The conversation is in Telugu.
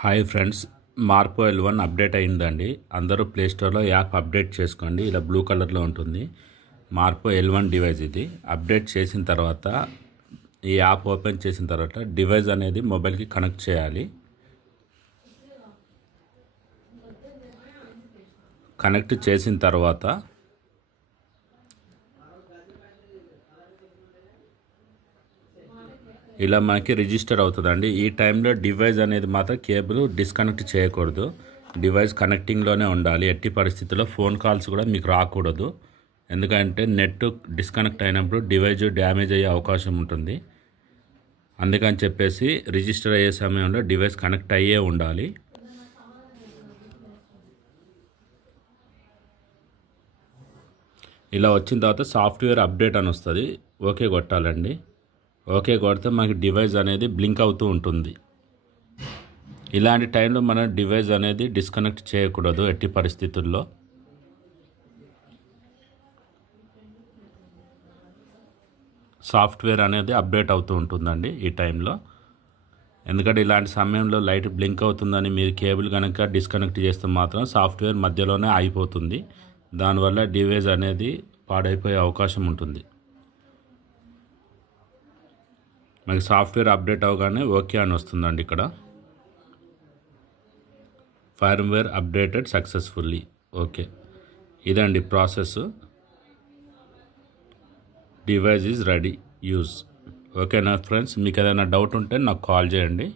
హాయ్ ఫ్రెండ్స్, మార్పో L1 అప్డేట్ అయిందండి. అందరూ ప్లే స్టోర్లో యాప్ అప్డేట్ చేసుకోండి. ఇలా బ్లూ కలర్లో ఉంటుంది. మార్పో L1 డివైస్ ఇది. అప్డేట్ చేసిన తర్వాత ఈ యాప్ ఓపెన్ చేసిన తర్వాత డివైస్ అనేది మొబైల్కి కనెక్ట్ చేయాలి. కనెక్ట్ చేసిన తర్వాత ఇలా మనకి రిజిస్టర్ అవుతుందండి. ఈ టైంలో డివైస్ అనేది మాత్రం కేబుల్ డిస్కనెక్ట్ చేయకూడదు. డివైస్ కనెక్టింగ్లోనే ఉండాలి. ఎట్టి పరిస్థితుల్లో ఫోన్ కాల్స్ కూడా మీకు రాకూడదు. ఎందుకంటే నెట్ డిస్కనెక్ట్ అయినప్పుడు డివైస్ డ్యామేజ్ అయ్యే అవకాశం ఉంటుంది. అందుకని చెప్పేసి రిజిస్టర్ అయ్యే సమయంలో డివైస్ కనెక్ట్ అయ్యే ఉండాలి. ఇలా వచ్చిన తర్వాత సాఫ్ట్వేర్ అప్డేట్ అని వస్తుంది. ఓకే కొట్టాలండి. ఓకే కొడితే మనకి డివైస్ అనేది బ్లింక్ అవుతూ ఉంటుంది. ఇలాంటి టైంలో మన డివైస్ అనేది డిస్కనెక్ట్ చేయకూడదు ఎట్టి పరిస్థితుల్లో. సాఫ్ట్వేర్ అనేది అప్డేట్ అవుతూ ఉంటుందండి ఈ టైంలో. ఎందుకంటే ఇలాంటి సమయంలో లైట్ బ్లింక్ అవుతుందని మీరు కేబుల్ కనుక డిస్కనెక్ట్ చేస్తే మాత్రం సాఫ్ట్వేర్ మధ్యలోనే ఆగిపోతుంది. దానివల్ల డివైస్ అనేది పాడైపోయే అవకాశం ఉంటుంది. మనకి సాఫ్ట్వేర్ అప్డేట్ అవగానే ఓకే అని వస్తుందండి. ఇక్కడ ఫర్మ్వేర్ అప్డేటెడ్ సక్సెస్ఫుల్లీ. ఓకే, ఇదండి process. Device is ready use. ఓకేనా ఫ్రెండ్స్, మీకు ఏదైనా డౌట్ ఉంటే నాకు కాల్ చేయండి.